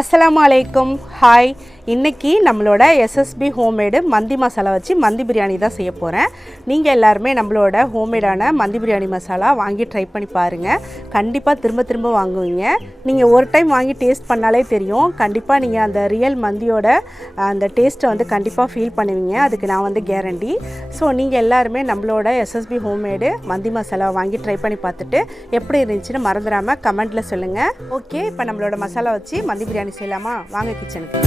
Assalamu Alaikkum Hi இன்னைக்கு நம்மளோட SSB homemade மந்தி மசாலா வச்சு மந்தி பிரியாணி தான் செய்ய போறேன். நீங்க எல்லாரும் நம்மளோட ஹோம்மேடான மந்தி பிரியாணி மசாலா வாங்கி ட்ரை பண்ணி பாருங்க. கண்டிப்பா திரும்ப வாங்குவீங்க. நீங்க ஒரு டைம் வாங்கி டேஸ்ட் பண்ணாலே தெரியும். கண்டிப்பா நீங்க அந்த ரியல் மந்தியோட அந்த டேஸ்ட்டை வந்து கண்டிப்பா ஃபீல் பண்ணுவீங்க. அதுக்கு நான் வந்து கேரண்டி. சோ நீங்க எல்லாரும் நம்மளோட SSB ஹோம்மேட் மந்தி மசாலா வாங்கி ட்ரை பண்ணி பார்த்துட்டு எப்படி இருந்துச்சுன்னு மறந்துடாம கமெண்ட்ல சொல்லுங்க. ஓகே, இப்போ நம்மளோட மசாலா வச்சு மந்தி பிரியாணி செய்யலாமா? வாங்க கிச்சனுக்கு.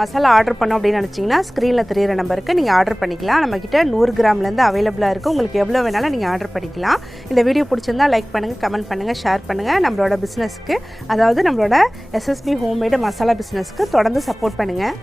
மசாலா ஆர்டர் பண்ணோம் அப்படின்னு நினச்சிங்கன்னா ஸ்க்ரீனில் தெரியிற நம்பருக்கு நீங்கள் ஆர்டர் பண்ணிக்கலாம். நம்மக்கிட்ட 100 கிராம்லேருந்து அவைலபிளாக இருக்குது. உங்களுக்கு எவ்வளோ வேணாலும் நீங்கள் ஆர்டர் பண்ணிக்கலாம். இந்த வீடியோ பிடிச்சிருந்தால் லைக் பண்ணுங்கள், கமெண்ட் பண்ணுங்கள், ஷேர் பண்ணுங்கள். நம்மளோட பிஸ்னஸ்க்கு, அதாவது நம்மளோட எஸ்எஸ்பி ஹோம்மேடு மசாலா பிஸ்னஸ்க்கு தொடர்ந்து சப்போர்ட் பண்ணுங்கள்.